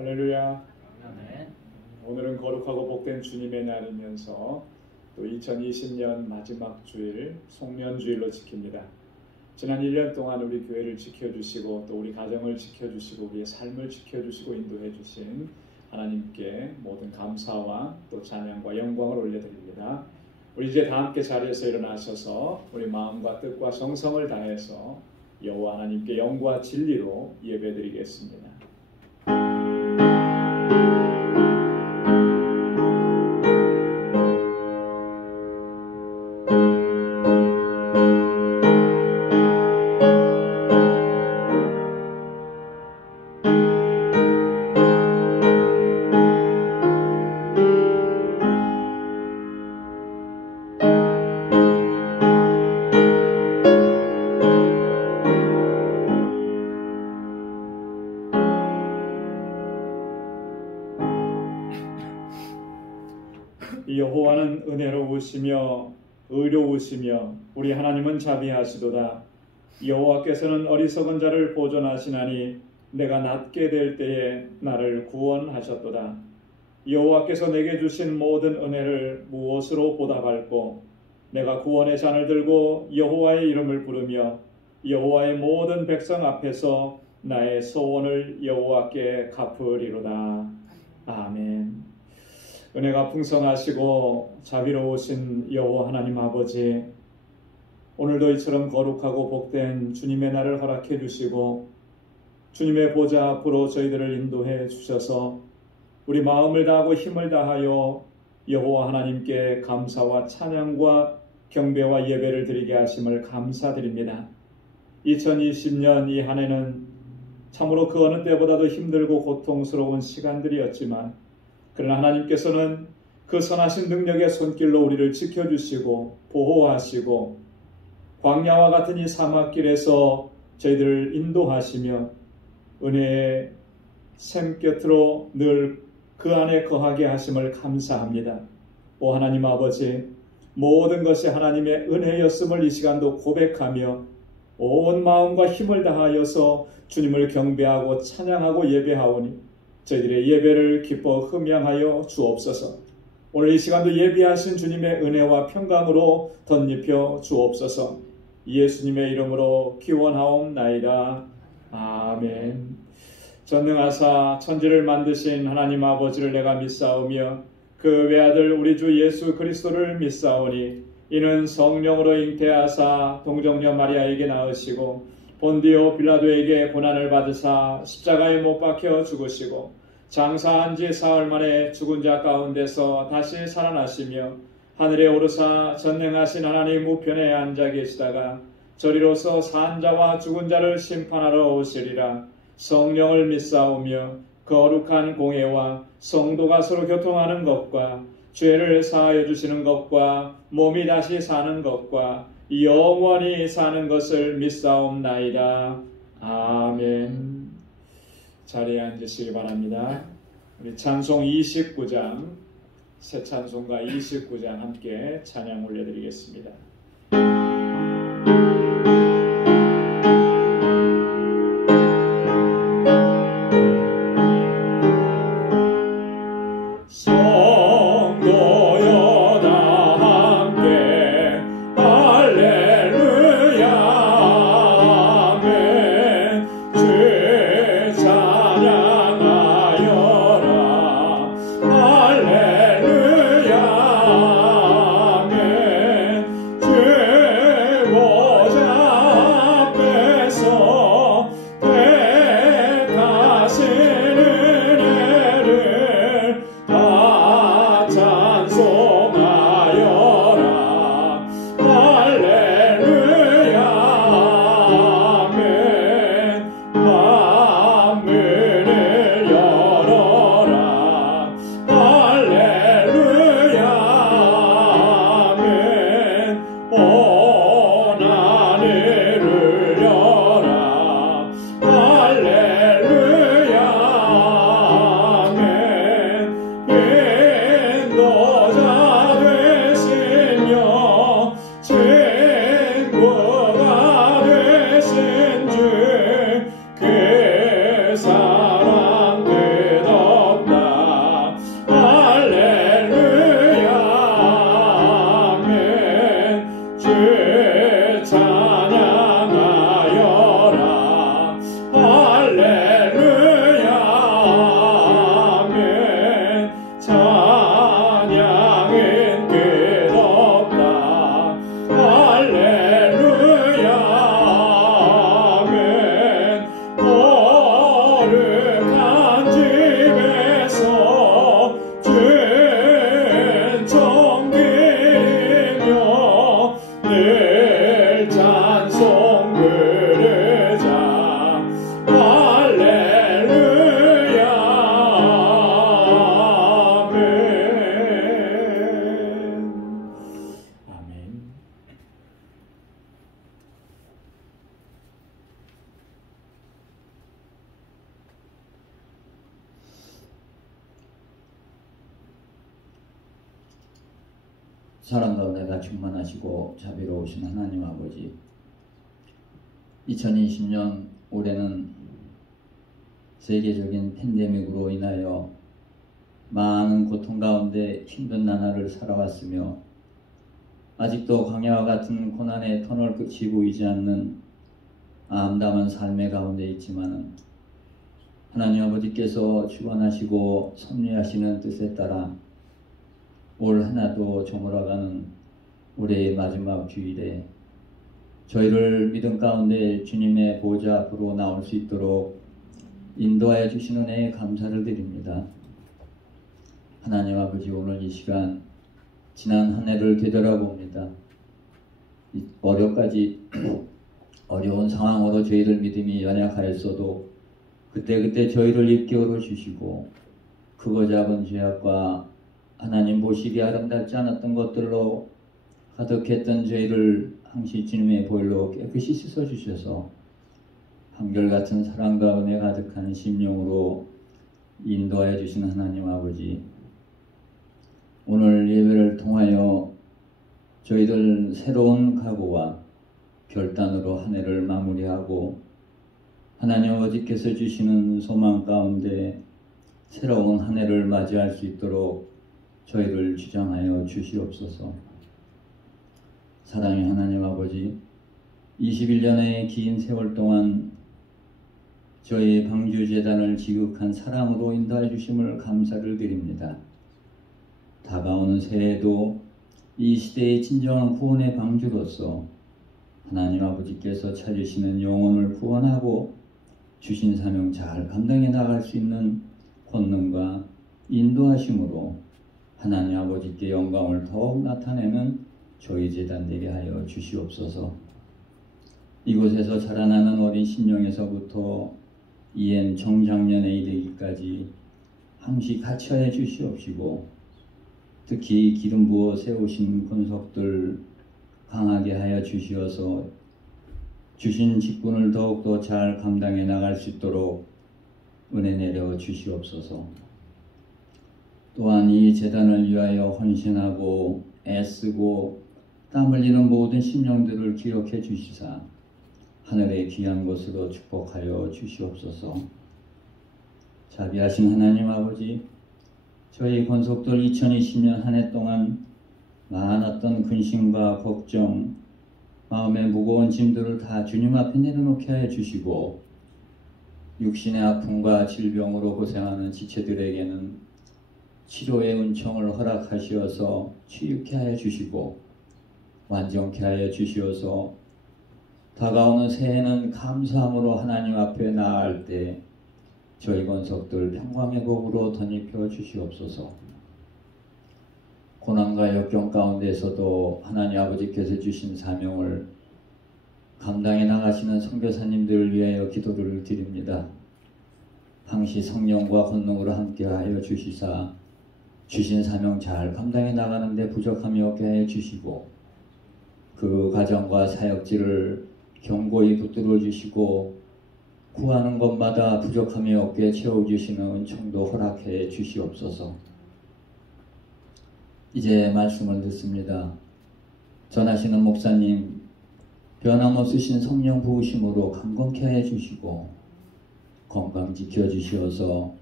할렐루야. 아멘. 오늘은 거룩하고 복된 주님의 날이면서 또 2020년 마지막 주일 송년주일로 지킵니다. 지난 1년 동안 우리 교회를 지켜주시고 또 우리 가정을 지켜주시고 우리의 삶을 지켜주시고 인도해 주신 하나님께 모든 감사와 또 찬양과 영광을 올려드립니다. 우리 이제 다 함께 자리에서 일어나셔서 우리 마음과 뜻과 정성을 다해서 여호와 하나님께 영과 진리로 예배드리겠습니다. 여호와는 은혜로우시며 의로우시며 우리 하나님은 자비하시도다. 여호와께서는 어리석은 자를 보존하시나니 내가 낮게 될 때에 나를 구원하셨도다. 여호와께서 내게 주신 모든 은혜를 무엇으로 보답할꼬? 내가 구원의 잔을 들고 여호와의 이름을 부르며 여호와의 모든 백성 앞에서 나의 소원을 여호와께 갚으리로다. 아멘. 은혜가 풍성하시고 자비로우신 여호와 하나님 아버지, 오늘도 이처럼 거룩하고 복된 주님의 날을 허락해 주시고 주님의 보좌 앞으로 저희들을 인도해 주셔서 우리 마음을 다하고 힘을 다하여 여호와 하나님께 감사와 찬양과 경배와 예배를 드리게 하심을 감사드립니다. 2020년 이 한 해는 참으로 그 어느 때보다도 힘들고 고통스러운 시간들이었지만 그러나 하나님께서는 그 선하신 능력의 손길로 우리를 지켜주시고 보호하시고 광야와 같은 이 사막길에서 저희들을 인도하시며 은혜의 샘곁으로 늘 그 안에 거하게 하심을 감사합니다. 오 하나님 아버지, 모든 것이 하나님의 은혜였음을 이 시간도 고백하며 온 마음과 힘을 다하여서 주님을 경배하고 찬양하고 예배하오니 저희들의 예배를 기뻐 흠양하여 주옵소서. 오늘 이 시간도 예비하신 주님의 은혜와 평강으로 덧입혀 주옵소서. 예수님의 이름으로 기원하옵나이다. 아멘. 전능하사 천지를 만드신 하나님 아버지를 내가 믿사오며 그 외아들 우리 주 예수 그리스도를 믿사오니 이는 성령으로 잉태하사 동정녀 마리아에게 낳으시고 본디오 빌라도에게 고난을 받으사 십자가에 못 박혀 죽으시고 장사한 지 사흘 만에 죽은 자 가운데서 다시 살아나시며 하늘에 오르사 전능하신 하나님 우편에 앉아 계시다가 저리로서 산 자와 죽은 자를 심판하러 오시리라. 성령을 믿사오며 거룩한 공회와 성도가 서로 교통하는 것과 죄를 사하여 주시는 것과 몸이 다시 사는 것과 영원히 사는 것을 믿사옵나이다. 아멘. 자리에 앉으시기 바랍니다. 우리 찬송 29장, 새 찬송가 29장 함께 찬양 올려드리겠습니다. 할렐루야 사랑 가운데가 충만하시고 자비로우신 하나님 아버지, 2020년 올해는 세계적인 팬데믹으로 인하여 많은 고통 가운데 힘든 나날을 살아왔으며 아직도 광야와 같은 고난의 터널 끝이 보이지 않는 암담한 삶의 가운데 있지만 하나님 아버지께서 주관하시고 섭리하시는 뜻에 따라 올 하나도 저물어가는 올해의 마지막 주일에 저희를 믿음 가운데 주님의 보좌 앞으로 나올 수 있도록 인도하여 주신 은혜에 감사를 드립니다. 하나님 아버지, 오늘 이 시간 지난 한 해를 되돌아봅니다. 어려운 상황으로 저희들 믿음이 연약하였어도 그때그때 저희를 일깨워 주시고 크고 작은 죄악과 하나님 보시기에 아름답지 않았던 것들로 가득했던 저희를 항시 주님의 보혈로 깨끗이 씻어주셔서 한결같은 사랑과 은혜 가득한 심령으로 인도하여 주신 하나님 아버지, 오늘 예배를 통하여 저희들 새로운 각오와 결단으로 한 해를 마무리하고 하나님 아버지께서 주시는 소망 가운데 새로운 한 해를 맞이할 수 있도록 저희를 주장하여 주시옵소서. 사랑의 하나님 아버지, 21년의 긴 세월 동안 저희 방주재단을 지극한 사랑으로 인도해 주심을 감사를 드립니다. 다가오는 새해에도 이 시대의 진정한 구원의 방주로서 하나님 아버지께서 찾으시는 영혼을 구원하고 주신 사명 잘 감당해 나갈 수 있는 권능과 인도하심으로 하나님 아버지께 영광을 더욱 나타내는 저희 재단 되게 하여 주시옵소서. 이곳에서 자라나는 어린 신령에서부터 이엔 청장년에 이르기까지 항시 같이하여 주시옵시고 특히 기름 부어 세우신 권속들 강하게 하여 주시어서 주신 직분을 더욱더 잘 감당해 나갈 수 있도록 은혜 내려 주시옵소서. 또한 이 재단을 위하여 헌신하고 애쓰고 땀 흘리는 모든 심령들을 기억해 주시사 하늘의 귀한 곳으로 축복하여 주시옵소서. 자비하신 하나님 아버지, 저희 권속들 2020년 한 해 동안 많았던 근심과 걱정, 마음의 무거운 짐들을 다 주님 앞에 내려놓게 하여 주시고 육신의 아픔과 질병으로 고생하는 지체들에게는 치료의 은총을 허락하시어서 치유케 하여 주시고 완전케 하여 주시어서 다가오는 새해는 감사함으로 하나님 앞에 나아갈 때 저희 권속들 평강의 복으로 덧입혀 주시옵소서. 고난과 역경 가운데서도 하나님 아버지께서 주신 사명을 감당해 나가시는 선교사님들을 위하여 기도를 드립니다. 항시 성령과 권능으로 함께하여 주시사 주신 사명 잘 감당해 나가는데 부족함이 없게 하여 주시고 그 가정과 사역지를 견고히 붙들어 주시고 구하는 것마다 부족함이 없게 채워주시는 은총도 허락해 주시옵소서. 이제 말씀을 듣습니다. 전하시는 목사님 변함없으신 성령 부으심으로 강건케 하여 주시고 건강 지켜주시어서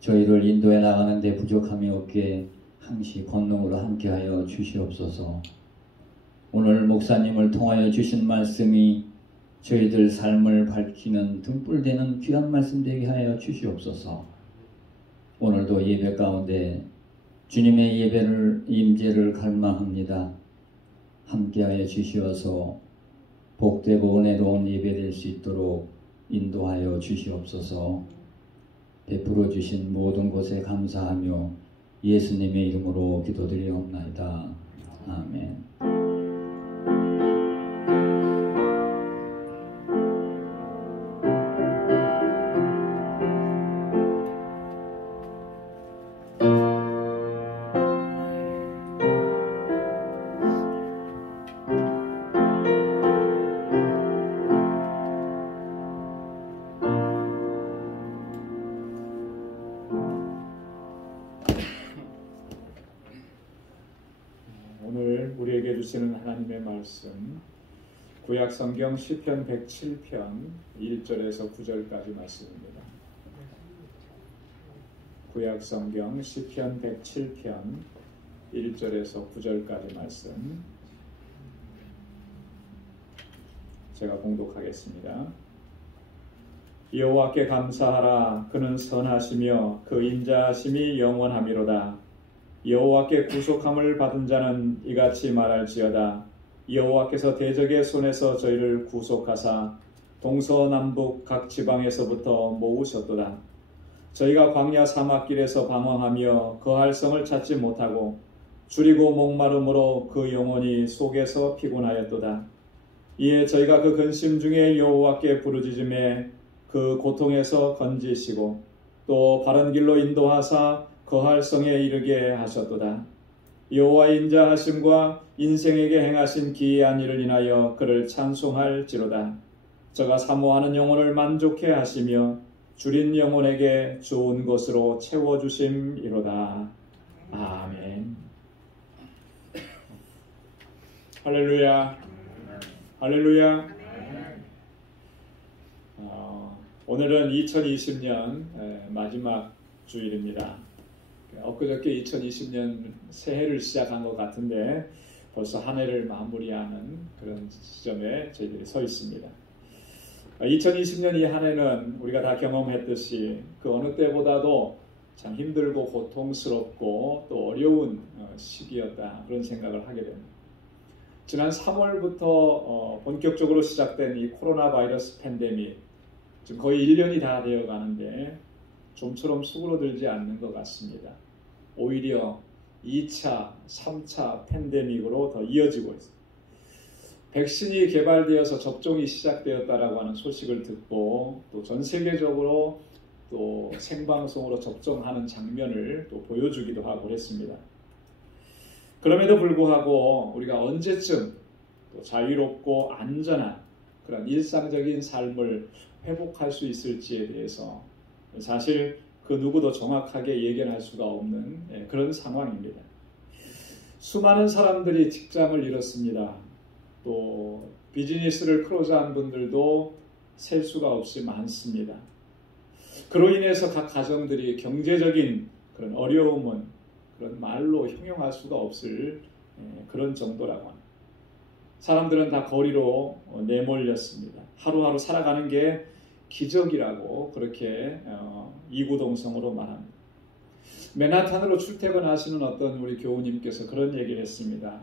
저희를 인도해 나가는 데 부족함이 없게 항시 권능으로 함께하여 주시옵소서. 오늘 목사님을 통하여 주신 말씀이 저희들 삶을 밝히는 등불되는 귀한 말씀 되게 하여 주시옵소서. 오늘도 예배 가운데 주님의 예배를 임재를 갈망합니다. 함께하여 주시어서 복되고 은혜로운 예배 될 수 있도록 인도하여 주시옵소서. 베풀어 주신 모든 것에 감사하며 예수님의 이름으로 기도드리옵나이다. 아멘. 오늘 주시는 하나님의 말씀, 구약 성경 시편 107편 1절에서 9절까지 말씀입니다. 구약 성경 시편 107편 1절에서 9절까지 말씀 제가 봉독하겠습니다. 여호와께 감사하라. 그는 선하시며 그 인자하심이 영원하미로다. 여호와께 구속함을 받은 자는 이같이 말할지어다. 여호와께서 대적의 손에서 저희를 구속하사 동서남북 각 지방에서부터 모으셨도다. 저희가 광야 사막길에서 방황하며 거할 성을 찾지 못하고 줄이고 목마름으로 그 영혼이 속에서 피곤하였도다. 이에 저희가 그 근심 중에 여호와께 부르짖음에 그 고통에서 건지시고 또 바른 길로 인도하사 거할 성에 이르게 하셨도다. 여호와의 인자하심과 인생에게 행하신 기이한 일을 인하여 그를 찬송할지로다. 저가 사모하는 영혼을 만족해 하시며 줄인 영혼에게 좋은 것으로 채워주심이로다. 아멘. 할렐루야. 할렐루야. 오늘은 2020년 마지막 주일입니다. 엊그저께 2020년 새해를 시작한 것 같은데 벌써 한 해를 마무리하는 그런 지점에 저희들이 서 있습니다. 2020년 이 한 해는 우리가 다 경험했듯이 그 어느 때보다도 참 힘들고 고통스럽고 또 어려운 시기였다, 그런 생각을 하게 됩니다. 지난 3월부터 본격적으로 시작된 이 코로나 바이러스 팬데믹, 지금 거의 1년이 다 되어 가는데 좀처럼 수그러들지 않는 것 같습니다. 오히려 2차, 3차 팬데믹으로 더 이어지고 있습니다. 백신이 개발되어서 접종이 시작되었다라고 하는 소식을 듣고 또 전 세계적으로 또 생방송으로 접종하는 장면을 또 보여주기도 하고 그랬습니다. 그럼에도 불구하고 우리가 언제쯤 또 자유롭고 안전한 그런 일상적인 삶을 회복할 수 있을지에 대해서 사실 그 누구도 정확하게 예견할 수가 없는 그런 상황입니다. 수많은 사람들이 직장을 잃었습니다. 또 비즈니스를 클로즈한 분들도 셀 수가 없이 많습니다. 그로 인해서 각 가정들이 경제적인 그런 어려움은 그런 말로 형용할 수가 없을 그런 정도라고 합니다. 사람들은 다 거리로 내몰렸습니다. 하루하루 살아가는 게 기적이라고 그렇게 이구동성으로 말합니다. 맨하탄으로 출퇴근하시는 어떤 우리 교우님께서 그런 얘기를 했습니다.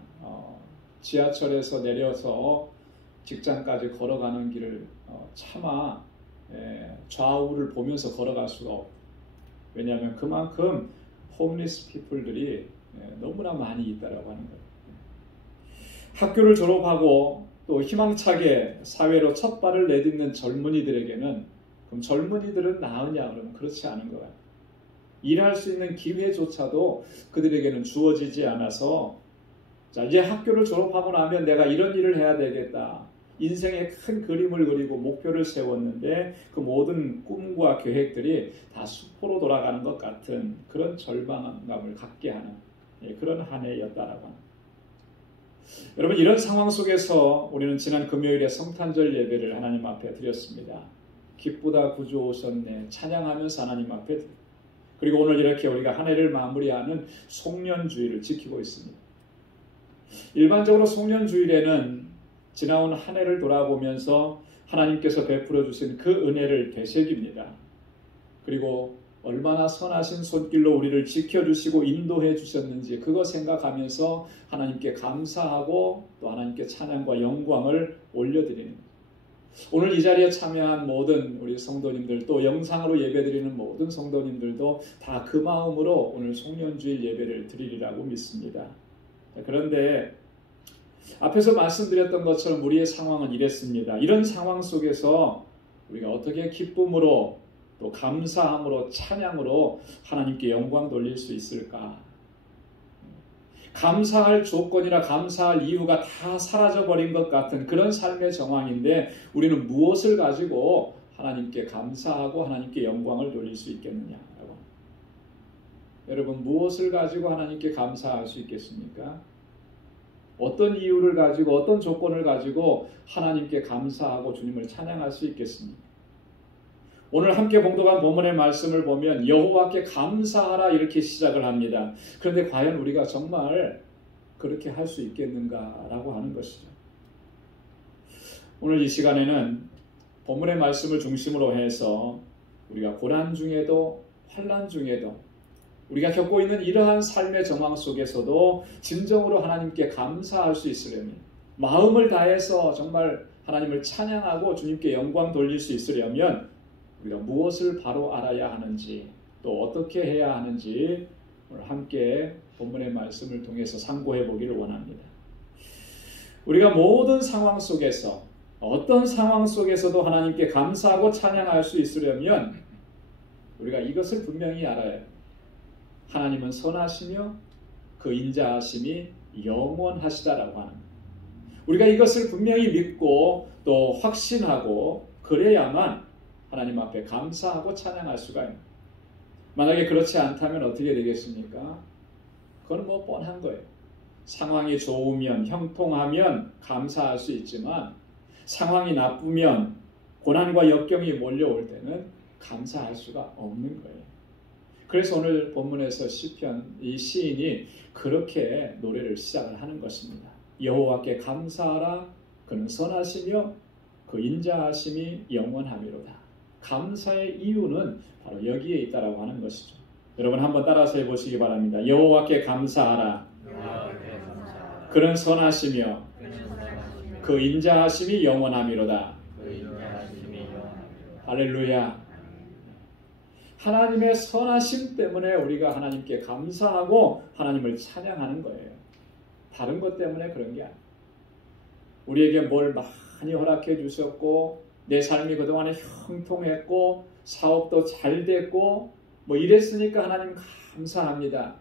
지하철에서 내려서 직장까지 걸어가는 길을 차마 좌우를 보면서 걸어갈 수가 없고, 왜냐하면 그만큼 홈리스 피플들이 너무나 많이 있다라고 하는 거예요. 학교를 졸업하고 또 희망차게 사회로 첫 발을 내딛는 젊은이들에게는, 그럼 젊은이들은 나으냐? 그러면 그렇지 않은 것 같아요. 일할 수 있는 기회조차도 그들에게는 주어지지 않아서, 자, 이제 학교를 졸업하고 나면 내가 이런 일을 해야 되겠다. 인생의 큰 그림을 그리고 목표를 세웠는데 그 모든 꿈과 계획들이 다 수포로 돌아가는 것 같은 그런 절망감을 갖게 하는 그런 한 해였다라고 합니다. 여러분, 이런 상황 속에서 우리는 지난 금요일에 성탄절 예배를 하나님 앞에 드렸습니다. 기쁘다 구주 오셨네 찬양하면서 하나님 앞에 드립니다. 그리고 오늘 이렇게 우리가 한 해를 마무리하는 송년주일을 지키고 있습니다. 일반적으로 송년주일에는 지나온 한 해를 돌아보면서 하나님께서 베풀어 주신 그 은혜를 되새깁니다. 그리고 얼마나 선하신 손길로 우리를 지켜주시고 인도해 주셨는지 그거 생각하면서 하나님께 감사하고 또 하나님께 찬양과 영광을 올려드리는 거예요. 오늘 이 자리에 참여한 모든 우리 성도님들, 또 영상으로 예배드리는 모든 성도님들도 다 그 마음으로 오늘 송년주일 예배를 드리리라고 믿습니다. 그런데 앞에서 말씀드렸던 것처럼 우리의 상황은 이랬습니다. 이런 상황 속에서 우리가 어떻게 기쁨으로 또 감사함으로 찬양으로 하나님께 영광 돌릴 수 있을까? 감사할 조건이나 감사할 이유가 다 사라져버린 것 같은 그런 삶의 정황인데 우리는 무엇을 가지고 하나님께 감사하고 하나님께 영광을 돌릴 수 있겠느냐? 여러분, 무엇을 가지고 하나님께 감사할 수 있겠습니까? 어떤 이유를 가지고 어떤 조건을 가지고 하나님께 감사하고 주님을 찬양할 수 있겠습니까? 오늘 함께 봉독한 본문의 말씀을 보면 여호와께 감사하라 이렇게 시작을 합니다. 그런데 과연 우리가 정말 그렇게 할 수 있겠는가라고 하는 것이죠. 오늘 이 시간에는 본문의 말씀을 중심으로 해서 우리가 고난 중에도 환난 중에도 우리가 겪고 있는 이러한 삶의 정황 속에서도 진정으로 하나님께 감사할 수 있으려면, 마음을 다해서 정말 하나님을 찬양하고 주님께 영광 돌릴 수 있으려면 우리가 무엇을 바로 알아야 하는지, 또 어떻게 해야 하는지 오늘 함께 본문의 말씀을 통해서 상고해 보기를 원합니다. 우리가 모든 상황 속에서, 어떤 상황 속에서도 하나님께 감사하고 찬양할 수 있으려면 우리가 이것을 분명히 알아야 해요. 하나님은 선하시며 그 인자하심이 영원하시다라고 하는, 우리가 이것을 분명히 믿고 또 확신하고 그래야만 하나님 앞에 감사하고 찬양할 수가 있습니다. 만약에 그렇지 않다면 어떻게 되겠습니까? 그건 뭐 뻔한 거예요. 상황이 좋으면, 형통하면 감사할 수 있지만 상황이 나쁘면, 고난과 역경이 몰려올 때는 감사할 수가 없는 거예요. 그래서 오늘 본문에서 시편 이 시인이 그렇게 노래를 시작을 하는 것입니다. 여호와께 감사하라. 그는 선하시며 그 인자하심이 영원하미로다. 감사의 이유는 바로 여기에 있다라고 하는 것이죠. 여러분 한번 따라서 해보시기 바랍니다. 여호와께 감사하라. 그는 선하시며 그 인자하심이 영원하미로다. 할렐루야. 하나님의 선하심 때문에 우리가 하나님께 감사하고 하나님을 찬양하는 거예요. 다른 것 때문에 그런 게 아니에요. 우리에게 뭘 많이 허락해 주셨고 내 삶이 그동안에 형통했고 사업도 잘 됐고 뭐 이랬으니까 하나님 감사합니다.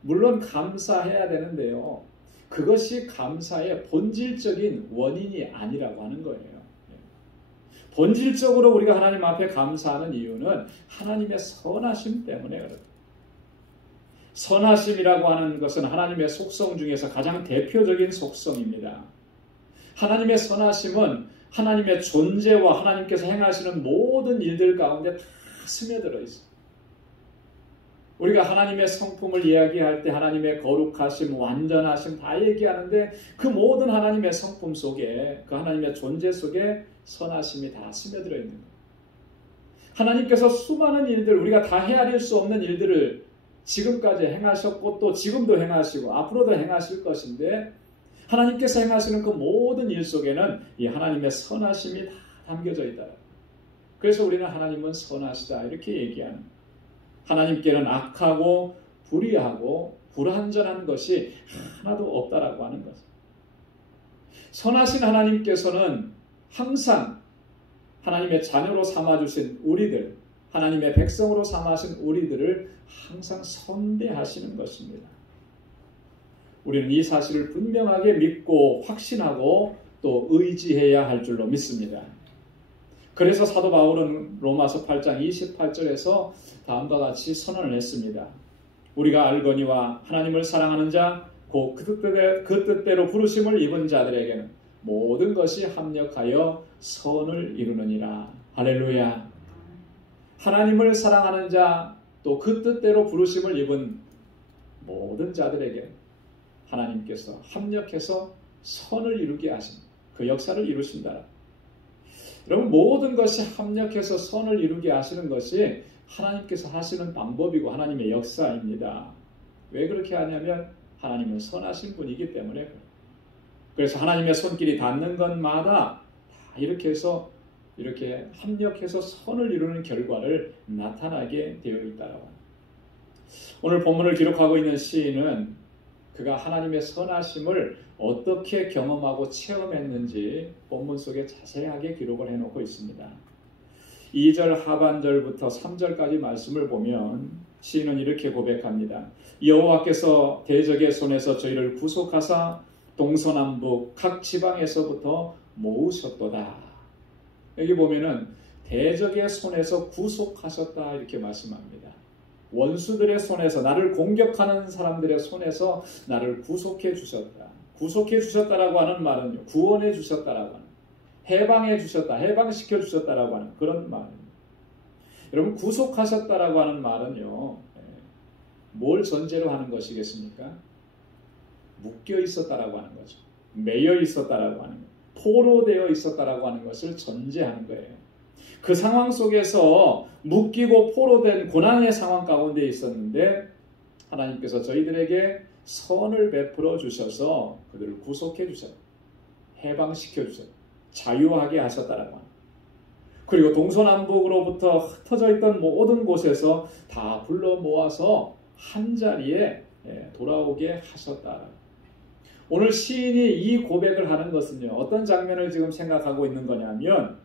물론 감사해야 되는데요. 그것이 감사의 본질적인 원인이 아니라고 하는 거예요. 본질적으로 우리가 하나님 앞에 감사하는 이유는 하나님의 선하심 때문에 그렇다. 선하심이라고 하는 것은 하나님의 속성 중에서 가장 대표적인 속성입니다. 하나님의 선하심은 하나님의 존재와 하나님께서 행하시는 모든 일들 가운데 다 스며들어 있어요. 우리가 하나님의 성품을 이야기할 때 하나님의 거룩하심, 완전하심 다 얘기하는데 그 모든 하나님의 성품 속에, 그 하나님의 존재 속에 선하심이 다 스며들어 있는 거예요. 하나님께서 수많은 일들, 우리가 다 헤아릴 수 없는 일들을 지금까지 행하셨고 또 지금도 행하시고 앞으로도 행하실 것인데 하나님께서 행하시는 그 모든 일 속에는 이 하나님의 선하심이 다 담겨져 있다. 그래서 우리는 하나님은 선하시다 이렇게 얘기하는 거예요. 하나님께는 악하고 불의하고 불완전한 것이 하나도 없다라고 하는 것. 선하신 하나님께서는 항상 하나님의 자녀로 삼아주신 우리들, 하나님의 백성으로 삼아신 우리들을 항상 선대하시는 것입니다. 우리는 이 사실을 분명하게 믿고 확신하고 또 의지해야 할 줄로 믿습니다. 그래서 사도 바울은 로마서 8장 28절에서 다음과 같이 선언을 했습니다. 우리가 알거니와 하나님을 사랑하는 자, 곧 그 뜻대로 부르심을 입은 자들에게는 모든 것이 합력하여 선을 이루느니라. 할렐루야. 하나님을 사랑하는 자, 또 그 뜻대로 부르심을 입은 모든 자들에게 하나님께서 합력해서 선을 이루게 하신 그 역사를 이루신다. 여러분 모든 것이 합력해서 선을 이루게 하시는 것이 하나님께서 하시는 방법이고 하나님의 역사입니다. 왜 그렇게 하냐면 하나님은 선하신 분이기 때문에 그래요. 그래서 하나님의 손길이 닿는 것마다 다 이렇게 해서 이렇게 합력해서 선을 이루는 결과를 나타나게 되어 있다라고 합니다. 오늘 본문을 기록하고 있는 시인은 그가 하나님의 선하심을 어떻게 경험하고 체험했는지 본문 속에 자세하게 기록을 해놓고 있습니다. 2절 하반절부터 3절까지 말씀을 보면 시인은 이렇게 고백합니다. 여호와께서 대적의 손에서 저희를 구속하사 동서남북 각 지방에서부터 모으셨도다. 여기 보면은 대적의 손에서 구속하셨다 이렇게 말씀합니다. 원수들의 손에서, 나를 공격하는 사람들의 손에서 나를 구속해 주셨다. 구속해 주셨다라고 하는 말은요, 구원해 주셨다라고 하는, 해방해 주셨다, 해방시켜 주셨다라고 하는 그런 말입니다. 여러분, 구속하셨다라고 하는 말은요, 뭘 전제로 하는 것이겠습니까? 묶여 있었다라고 하는 거죠. 매여 있었다라고 하는 것, 포로되어 있었다라고 하는 것을 전제하는 거예요. 그 상황 속에서 묶이고 포로된 고난의 상황 가운데 있었는데 하나님께서 저희들에게 선을 베풀어 주셔서 그들을 구속해 주셨다, 해방시켜 주셨다, 자유하게 하셨다라고 합니다. 그리고 동서남북으로부터 흩어져 있던 모든 곳에서 다 불러 모아서 한 자리에 돌아오게 하셨다. 오늘 시인이 이 고백을 하는 것은요, 어떤 장면을 지금 생각하고 있는 거냐면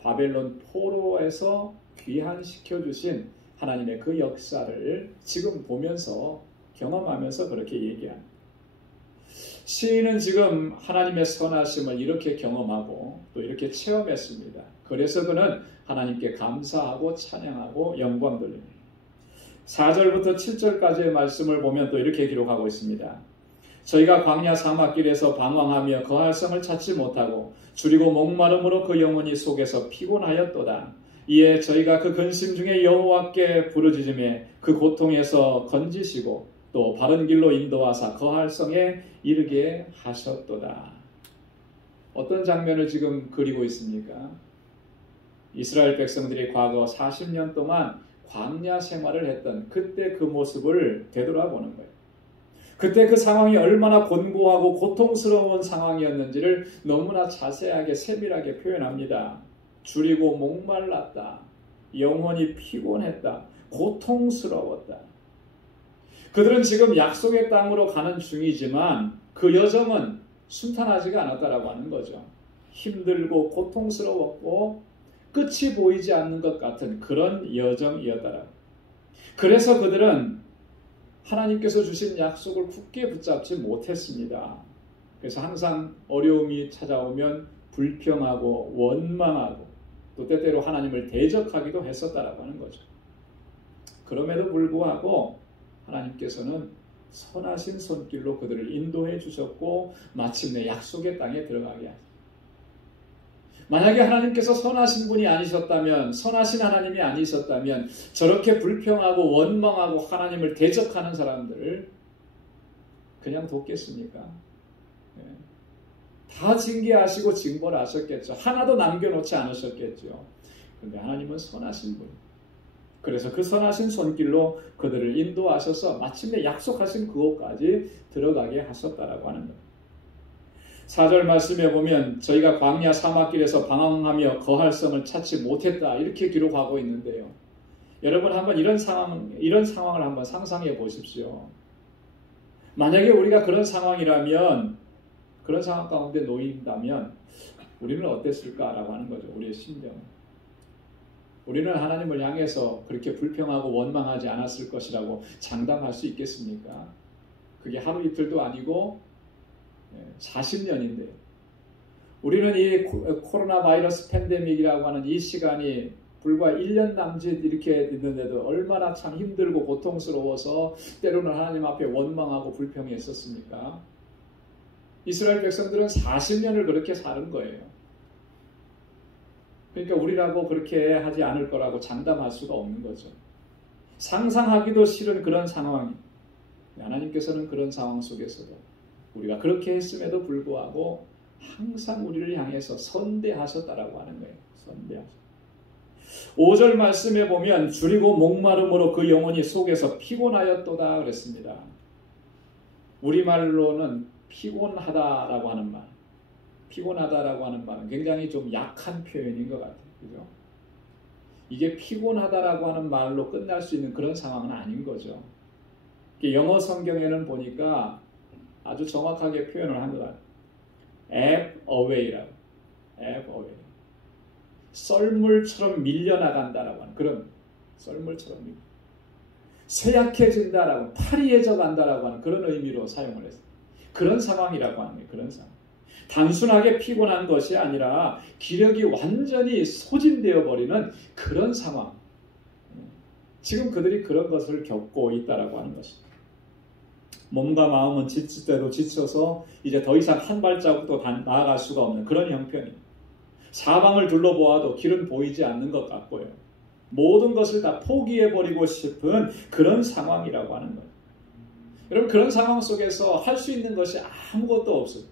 바벨론 포로에서 귀환시켜 주신 하나님의 그 역사를 지금 보면서 경험하면서 그렇게 얘기합니다. 시인은 지금 하나님의 선하심을 이렇게 경험하고 또 이렇게 체험했습니다. 그래서 그는 하나님께 감사하고 찬양하고 영광 돌립니다. 4절부터 7절까지의 말씀을 보면 또 이렇게 기록하고 있습니다. 저희가 광야 사막길에서 방황하며 거할 성을 찾지 못하고 줄이고 목마름으로 그 영혼이 속에서 피곤하였도다. 이에 저희가 그 근심 중에 여호와께 부르짖으며 그 고통에서 건지시고 또 바른 길로 인도하사 거할 성에 이르게 하셨도다. 어떤 장면을 지금 그리고 있습니까? 이스라엘 백성들이 과거 40년 동안 광야 생활을 했던 그때 그 모습을 되돌아보는 거예요. 그때 그 상황이 얼마나 곤고하고 고통스러운 상황이었는지를 너무나 자세하게 세밀하게 표현합니다. 줄이고 목말랐다. 영혼이 피곤했다. 고통스러웠다. 그들은 지금 약속의 땅으로 가는 중이지만 그 여정은 순탄하지가 않았다라고 하는 거죠. 힘들고 고통스러웠고 끝이 보이지 않는 것 같은 그런 여정이었다라고. 그래서 그들은 하나님께서 주신 약속을 굳게 붙잡지 못했습니다. 그래서 항상 어려움이 찾아오면 불평하고 원망하고 또 때때로 하나님을 대적하기도 했었다라고 하는 거죠. 그럼에도 불구하고 하나님께서는 선하신 손길로 그들을 인도해 주셨고 마침내 약속의 땅에 들어가게 하셨습니다. 만약에 하나님께서 선하신 분이 아니셨다면, 선하신 하나님이 아니셨다면 저렇게 불평하고 원망하고 하나님을 대적하는 사람들을 그냥 뒀겠습니까? 다 징계하시고 징벌을 하셨겠죠. 하나도 남겨놓지 않으셨겠죠. 그런데 하나님은 선하신 분. 그래서 그 선하신 손길로 그들을 인도하셔서 마침내 약속하신 그곳까지 들어가게 하셨다라고 하는 것. 4절 말씀에 보면 저희가 광야 사막길에서 방황하며 거할 성을 찾지 못했다 이렇게 기록하고 있는데요. 여러분 한번 이런 상황을 한번 상상해 보십시오. 만약에 우리가 그런 상황이라면, 그런 상황 가운데 놓인다면 우리는 어땠을까라고 하는 거죠. 우리의 심정은. 우리는 하나님을 향해서 그렇게 불평하고 원망하지 않았을 것이라고 장담할 수 있겠습니까? 그게 하루 이틀도 아니고 40년인데요. 우리는 이 코로나 바이러스 팬데믹이라고 하는 이 시간이 불과 1년 남짓 이렇게 있는데도 얼마나 참 힘들고 고통스러워서 때로는 하나님 앞에 원망하고 불평했었습니까? 이스라엘 백성들은 40년을 그렇게 사는 거예요. 그러니까 우리라고 그렇게 하지 않을 거라고 장담할 수가 없는 거죠. 상상하기도 싫은 그런 상황. 하나님께서는 그런 상황 속에서도 우리가 그렇게 했음에도 불구하고 항상 우리를 향해서 선대하셨다라고 하는 거예요. 선대하셨다. 5절 말씀에 보면 줄이고 목마름으로 그 영혼이 속에서 피곤하였도다 그랬습니다. 우리말로는 피곤하다라고 하는 말. 피곤하다라고 하는 말은 굉장히 좀 약한 표현인 것 같아요. 그죠? 이게 피곤하다라고 하는 말로 끝날 수 있는 그런 상황은 아닌 거죠. 영어 성경에는 보니까 아주 정확하게 표현을 한 것 같아요. ebb away라고. ebb away. 썰물처럼 밀려나간다라고 하는 그런 썰물처럼 쇠약해진다라고, 파리해져 간다라고 하는 그런 의미로 사용을 했어요. 그런 상황이라고 하는 거예요. 그런 상황. 단순하게 피곤한 것이 아니라 기력이 완전히 소진되어 버리는 그런 상황. 지금 그들이 그런 것을 겪고 있다라고 하는 것입니다. 몸과 마음은 지치대로 지쳐서 이제 더 이상 한 발자국도 나아갈 수가 없는 그런 형편이에요. 사방을 둘러보아도 길은 보이지 않는 것 같고요. 모든 것을 다 포기해버리고 싶은 그런 상황이라고 하는 거예요. 여러분, 그런 상황 속에서 할 수 있는 것이 아무것도 없어요.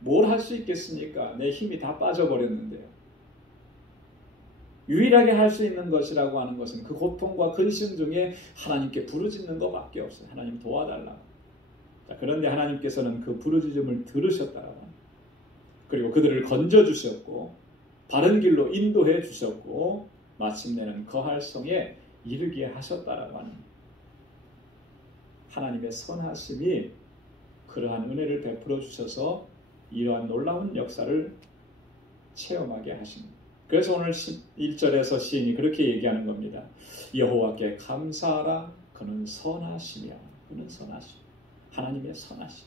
뭘 할 수 있겠습니까? 내 힘이 다 빠져버렸는데요. 유일하게 할 수 있는 것이라고 하는 것은 그 고통과 근심 중에 하나님께 부르짖는 것밖에 없어요. 하나님 도와달라고. 자, 그런데 하나님께서는 그 부르짖음을 들으셨다라고 합니다. 그리고 그들을 건져주셨고 바른 길로 인도해 주셨고 마침내는 거할 성에 이르게 하셨다라고 합니다. 하나님의 선하심이 그러한 은혜를 베풀어 주셔서 이러한 놀라운 역사를 체험하게 하십니다. 그래서 오늘 1절에서 시인이 그렇게 얘기하는 겁니다. 여호와께 감사하라. 그는 선하시며. 그는 선하시며. 하나님의 선하심.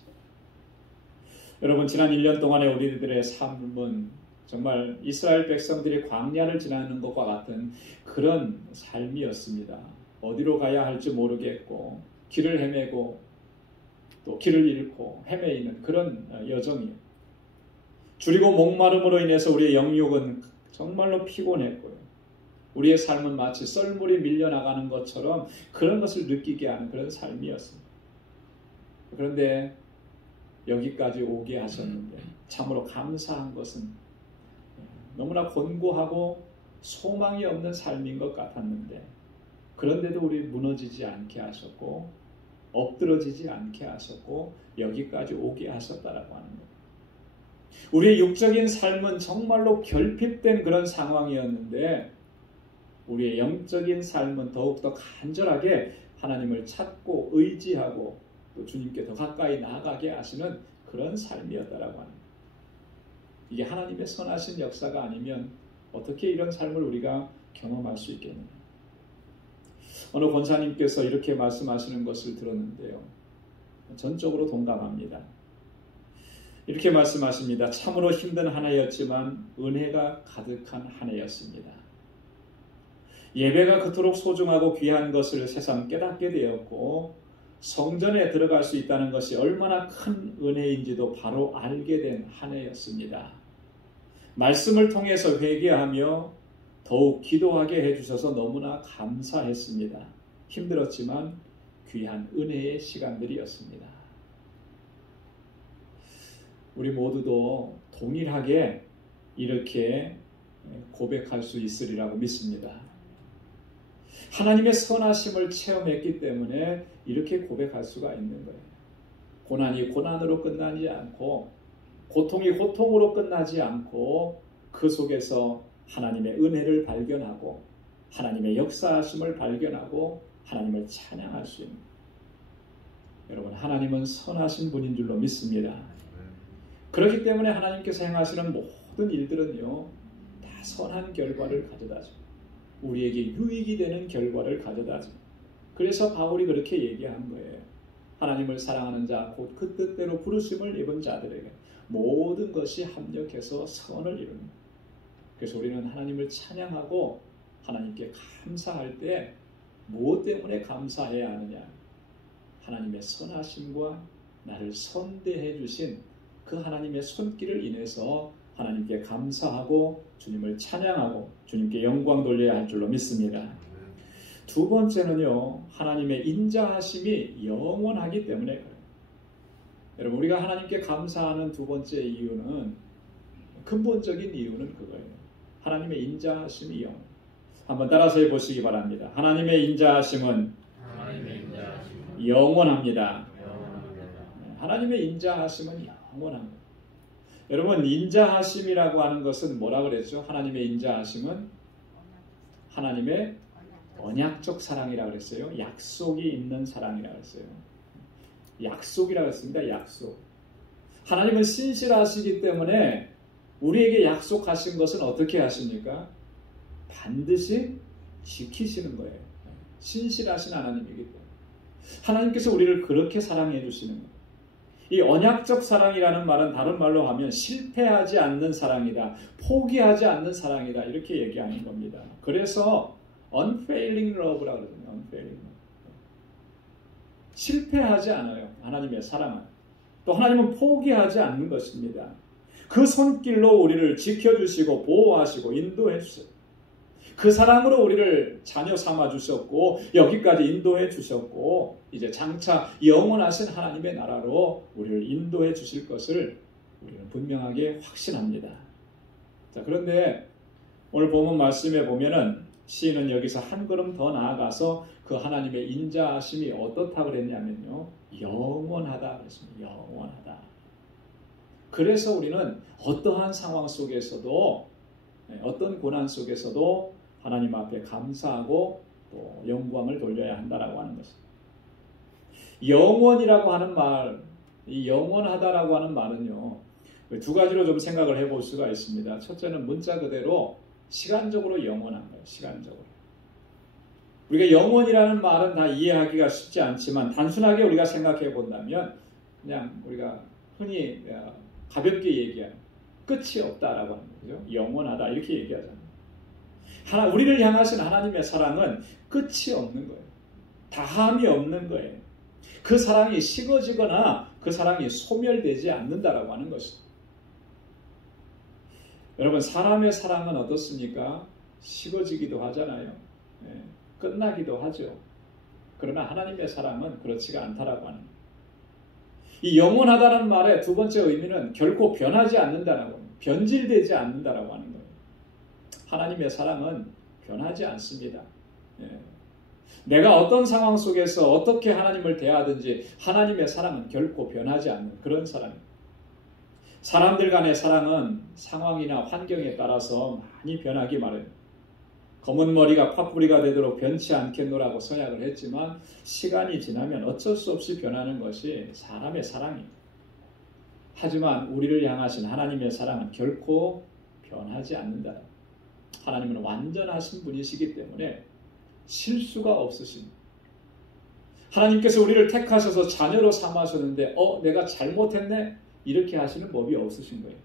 여러분, 지난 1년 동안의 우리들의 삶은 정말 이스라엘 백성들이 광야를 지나는 것과 같은 그런 삶이었습니다. 어디로 가야 할지 모르겠고 길을 헤매고 또 길을 잃고 헤매이는 그런 여정이에요. 줄이고 목마름으로 인해서 우리의 영육은 정말로 피곤했고요. 우리의 삶은 마치 썰물이 밀려나가는 것처럼 그런 것을 느끼게 하는 그런 삶이었습니다. 그런데 여기까지 오게 하셨는데 참으로 감사한 것은 너무나 곤고하고 소망이 없는 삶인 것 같았는데 그런데도 우리 무너지지 않게 하셨고 엎드러지지 않게 하셨고 여기까지 오게 하셨다라고 하는 거예요. 우리의 육적인 삶은 정말로 결핍된 그런 상황이었는데 우리의 영적인 삶은 더욱더 간절하게 하나님을 찾고 의지하고 또 주님께 더 가까이 나아가게 하시는 그런 삶이었다라고 합니다. 이게 하나님의 선하신 역사가 아니면 어떻게 이런 삶을 우리가 경험할 수 있겠느냐. 어느 권사님께서 이렇게 말씀하시는 것을 들었는데요. 전적으로 동감합니다. 이렇게 말씀하십니다. 참으로 힘든 한 해였지만 은혜가 가득한 한 해였습니다. 예배가 그토록 소중하고 귀한 것을 새삼 깨닫게 되었고 성전에 들어갈 수 있다는 것이 얼마나 큰 은혜인지도 바로 알게 된 한 해였습니다. 말씀을 통해서 회개하며 더욱 기도하게 해주셔서 너무나 감사했습니다. 힘들었지만 귀한 은혜의 시간들이었습니다. 우리 모두도 동일하게 이렇게 고백할 수 있으리라고 믿습니다. 하나님의 선하심을 체험했기 때문에 이렇게 고백할 수가 있는 거예요. 고난이 고난으로 끝나지 않고 고통이 고통으로 끝나지 않고 그 속에서 하나님의 은혜를 발견하고 하나님의 역사하심을 발견하고 하나님을 찬양할 수 있는 여러분, 하나님은 선하신 분인 줄로 믿습니다. 그렇기 때문에 하나님께서 행하시는 모든 일들은요 다 선한 결과를 가져다줘. 우리에게 유익이 되는 결과를 가져다줘. 그래서 바울이 그렇게 얘기한 거예요. 하나님을 사랑하는 자 곧 그 뜻대로 부르심을 입은 자들에게 모든 것이 합력해서 선을 이룹니다. 그래서 우리는 하나님을 찬양하고 하나님께 감사할 때 무엇 때문에 감사해야 하느냐? 하나님의 선하심과 나를 선대해 주신 그 하나님의 손길을 인해서 하나님께 감사하고 주님을 찬양하고 주님께 영광 돌려야 할 줄로 믿습니다. 두 번째는요, 하나님의 인자하심이 영원하기 때문에 그래요. 여러분, 우리가 하나님께 감사하는 두 번째 이유는, 근본적인 이유는 그거예요. 하나님의 인자하심이 영원. 한번 따라서 해보시기 바랍니다. 하나님의 인자하심은 영원합니다. 하나님의 인자하심은 영원합니다. 여러분, 인자하심이라고 하는 것은 뭐라 그랬죠? 하나님의 인자하심은 하나님의 언약적 사랑이라고 그랬어요. 약속이 있는 사랑이라고 했어요. 약속이라고 했습니다. 약속. 하나님은 신실하시기 때문에 우리에게 약속하신 것은 어떻게 하십니까? 반드시 지키시는 거예요. 신실하신 하나님이기 때문에. 하나님께서 우리를 그렇게 사랑해 주시는 거예요. 이 언약적 사랑이라는 말은 다른 말로 하면 실패하지 않는 사랑이다. 포기하지 않는 사랑이다. 이렇게 얘기하는 겁니다. 그래서 unfailing love라고 그러거든요. unfailing love. 실패하지 않아요. 하나님의 사랑은. 또 하나님은 포기하지 않는 것입니다. 그 손길로 우리를 지켜주시고 보호하시고 인도해 주세요. 그 사랑으로 우리를 자녀 삼아 주셨고 여기까지 인도해 주셨고 이제 장차 영원하신 하나님의 나라로 우리를 인도해 주실 것을 우리는 분명하게 확신합니다. 자, 그런데 오늘 본문 말씀에 보면은 시인은 여기서 한 걸음 더 나아가서 그 하나님의 인자하심이 어떻다 그랬냐면요, 영원하다 그랬습니다. 영원하다. 그래서 우리는 어떠한 상황 속에서도, 어떤 고난 속에서도 하나님 앞에 감사하고 또 영광을 돌려야 한다라고 하는 것입니다. 영원이라고 하는 말, 이 영원하다라고 하는 말은요, 두 가지로 좀 생각을 해볼 수가 있습니다. 첫째는 문자 그대로 시간적으로 영원한 거예요. 시간적으로. 우리가 영원이라는 말은 다 이해하기가 쉽지 않지만 단순하게 우리가 생각해 본다면 그냥 우리가 흔히 가볍게 얘기하는 끝이 없다라고 하는 거죠. 영원하다 이렇게 얘기하잖아요. 우리를 향하신 하나님의 사랑은 끝이 없는 거예요. 다함이 없는 거예요. 그 사랑이 식어지거나 그 사랑이 소멸되지 않는다라고 하는 것입니다. 여러분, 사람의 사랑은 어떻습니까? 식어지기도 하잖아요. 끝나기도 하죠. 그러나 하나님의 사랑은 그렇지가 않다라고 하는 거예요. 이 영원하다는 말의 두 번째 의미는 결코 변하지 않는다라고, 변질되지 않는다라고 하는 거예요. 하나님의 사랑은 변하지 않습니다. 내가 어떤 상황 속에서 어떻게 하나님을 대하든지 하나님의 사랑은 결코 변하지 않는 그런 사랑입니다. 사람들 간의 사랑은 상황이나 환경에 따라서 많이 변하기 마련입니다. 검은 머리가 팥뿌리가 되도록 변치 않겠노라고 서약을 했지만 시간이 지나면 어쩔 수 없이 변하는 것이 사람의 사랑입니다. 하지만 우리를 향하신 하나님의 사랑은 결코 변하지 않는다. 하나님은 완전하신 분이시기 때문에 실수가 없으십니다. 하나님께서 우리를 택하셔서 자녀로 삼으셨는데 내가 잘못했네? 이렇게 하시는 법이 없으신 거예요.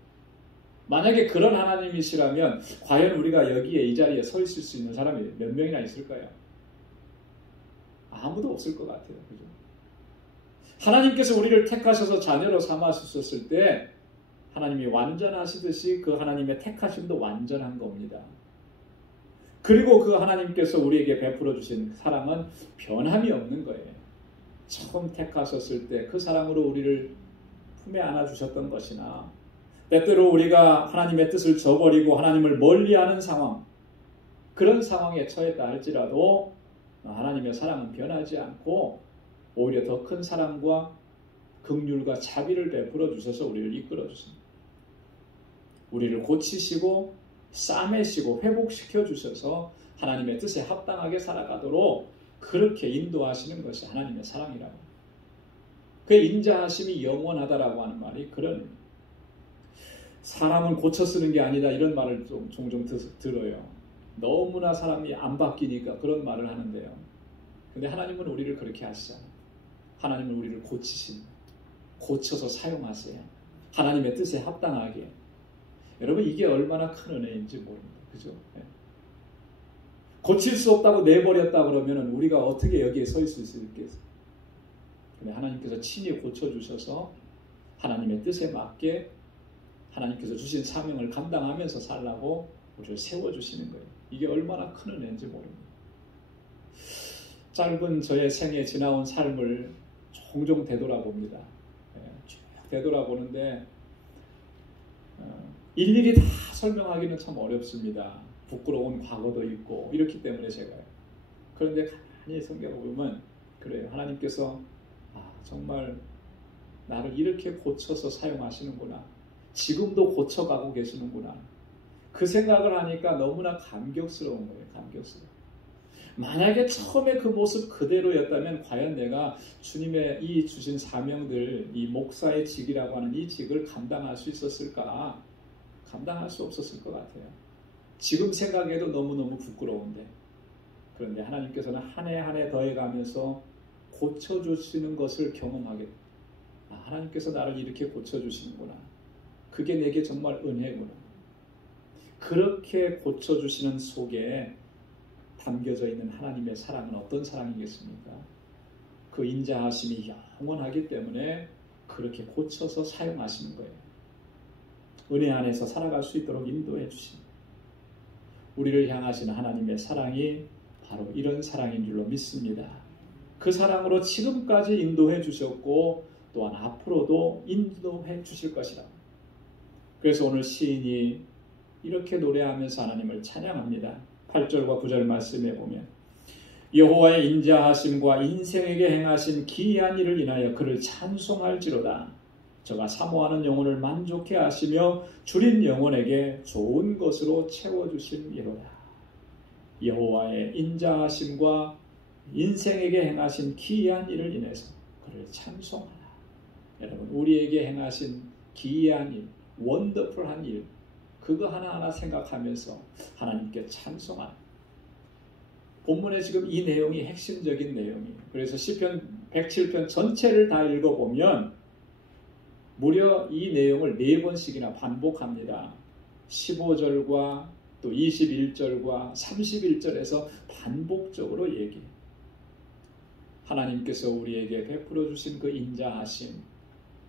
만약에 그런 하나님이시라면 과연 우리가 여기에 이 자리에 서 있을 수 있는 사람이 몇 명이나 있을까요? 아무도 없을 것 같아요. 그죠? 하나님께서 우리를 택하셔서 자녀로 삼으셨을 때 하나님이 완전하시듯이 그 하나님의 택하심도 완전한 겁니다. 그리고 그 하나님께서 우리에게 베풀어 주신 사랑은 변함이 없는 거예요. 처음 택하셨을 때 그 사랑으로 우리를 품에 안아주셨던 것이나 때때로 우리가 하나님의 뜻을 저버리고 하나님을 멀리하는 상황, 그런 상황에 처했다 할지라도 하나님의 사랑은 변하지 않고 오히려 더 큰 사랑과 긍휼과 자비를 베풀어 주셔서 우리를 이끌어 주십니다. 우리를 고치시고 싸매시고 회복시켜 주셔서 하나님의 뜻에 합당하게 살아가도록 그렇게 인도하시는 것이 하나님의 사랑이라고. 그의 인자하심이 영원하다라고 하는 말이 그런, 사람은 고쳐 쓰는 게 아니다 이런 말을 좀 종종 들어요. 너무나 사람이 안 바뀌니까 그런 말을 하는데요. 근데 하나님은 우리를 그렇게 하시잖아요. 하나님은 우리를 고쳐서 사용하세요. 하나님의 뜻에 합당하게. 여러분, 이게 얼마나 큰 은혜인지 모릅니다. 그죠? 고칠 수 없다고 내버렸다 그러면 우리가 어떻게 여기에 서 있을 수 있겠어요? 근데 하나님께서 친히 고쳐주셔서 하나님의 뜻에 맞게 하나님께서 주신 사명을 감당하면서 살라고 우리를 세워주시는 거예요. 이게 얼마나 큰 은혜인지 모릅니다. 짧은 저의 생에 지나온 삶을 종종 되돌아봅니다. 쭉 되돌아보는데 일일이 다 설명하기는 참 어렵습니다. 부끄러운 과거도 있고 이렇기 때문에 제가. 그런데 가만히 생각해보면 그래요. 하나님께서 정말 나를 이렇게 고쳐서 사용하시는구나. 지금도 고쳐가고 계시는구나. 그 생각을 하니까 너무나 감격스러운 거예요. 감격스러워. 만약에 처음에 그 모습 그대로였다면 과연 내가 주님의 이 주신 사명들, 이 목사의 직이라고 하는 이 직을 감당할 수 있었을까? 감당할 수 없었을 것 같아요. 지금 생각해도 너무너무 부끄러운데. 그런데 하나님께서는 한 해 한 해 더해가면서 고쳐주시는 것을 경험하게 됩니다. 하나님께서 나를 이렇게 고쳐주시는구나. 그게 내게 정말 은혜구나. 그렇게 고쳐주시는 속에 담겨져 있는 하나님의 사랑은 어떤 사랑이겠습니까? 그 인자하심이 영원하기 때문에 그렇게 고쳐서 사용하시는 거예요. 은혜 안에서 살아갈 수 있도록 인도해 주십니다. 우리를 향하시는 하나님의 사랑이 바로 이런 사랑인 줄로 믿습니다. 그 사랑으로 지금까지 인도해 주셨고 또한 앞으로도 인도해 주실 것이라. 그래서 오늘 시인이 이렇게 노래하면서 하나님을 찬양합니다. 8절과 9절 말씀에 보면 여호와의 인자하심과 인생에게 행하신 기이한 일을 인하여 그를 찬송할지로다. 저가 사모하는 영혼을 만족해 하시며 줄인 영혼에게 좋은 것으로 채워주심이로다. 여호와의 인자하심과 인생에게 행하신 기이한 일을 인해서 그를 찬송하라. 여러분, 우리에게 행하신 기이한 일, 원더풀한 일, 그거 하나하나 생각하면서 하나님께 찬송하라. 본문에 지금 이 내용이 핵심적인 내용이에요. 그래서 시편 107편 전체를 다 읽어보면 무려 이 내용을 4번씩이나 반복합니다. 15절과 또 21절과 31절에서 반복적으로 얘기해요. 하나님께서 우리에게 베풀어 주신 그 인자하심,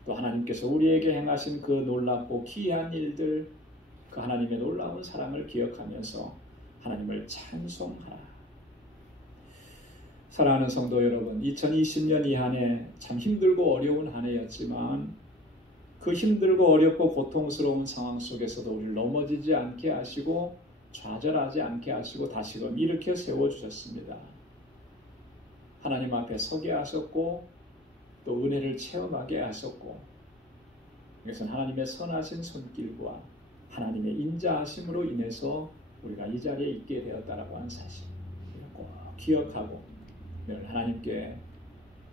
또 하나님께서 우리에게 행하신 그 놀랍고 기이한 일들, 그 하나님의 놀라운 사랑을 기억하면서 하나님을 찬송하라. 사랑하는 성도 여러분, 2020년 이 한 해 참 힘들고 어려운 한 해였지만 그 힘들고 어렵고 고통스러운 상황 속에서도 우리를 넘어지지 않게 하시고 좌절하지 않게 하시고 다시금 일으켜 세워주셨습니다. 하나님 앞에 서게 하셨고 또 은혜를 체험하게 하셨고, 이것은 하나님의 선하신 손길과 하나님의 인자하심으로 인해서 우리가 이 자리에 있게 되었다라고 하는 사실 꼭 기억하고 늘 하나님께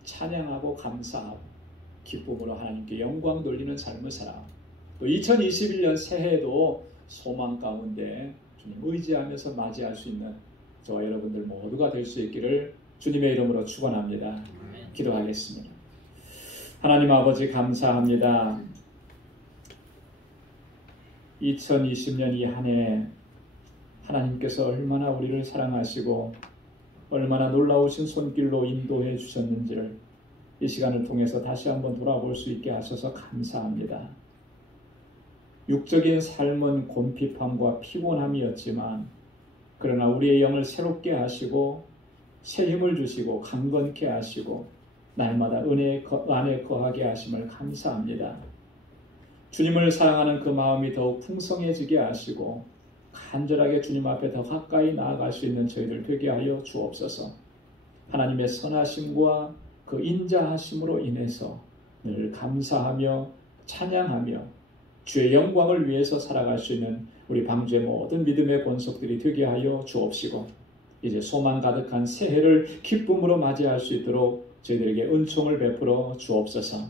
찬양하고 감사하고 기쁨으로 하나님께 영광 돌리는 삶을 살아 또 2021년 새해도 소망 가운데 주님 의지하면서 맞이할 수 있는 저와 여러분들 모두가 될 수 있기를 주님의 이름으로 축원합니다. 기도하겠습니다. 하나님 아버지 감사합니다. 2020년 이 한 해 하나님께서 얼마나 우리를 사랑하시고 얼마나 놀라우신 손길로 인도해 주셨는지를 이 시간을 통해서 다시 한번 돌아볼 수 있게 하셔서 감사합니다. 육적인 삶은 곤핍함과 피곤함이었지만 그러나 우리의 영을 새롭게 하시고 새 힘을 주시고 강건케 하시고 날마다 은혜 안에 거하게 하심을 감사합니다. 주님을 사랑하는 그 마음이 더욱 풍성해지게 하시고 간절하게 주님 앞에 더 가까이 나아갈 수 있는 저희들 되게 하여 주옵소서. 하나님의 선하심과 그 인자하심으로 인해서 늘 감사하며 찬양하며 주의 영광을 위해서 살아갈 수 있는 우리 방주의 모든 믿음의 권속들이 되게 하여 주옵시고 이제 소망 가득한 새해를 기쁨으로 맞이할 수 있도록 저희들에게 은총을 베풀어 주옵소서.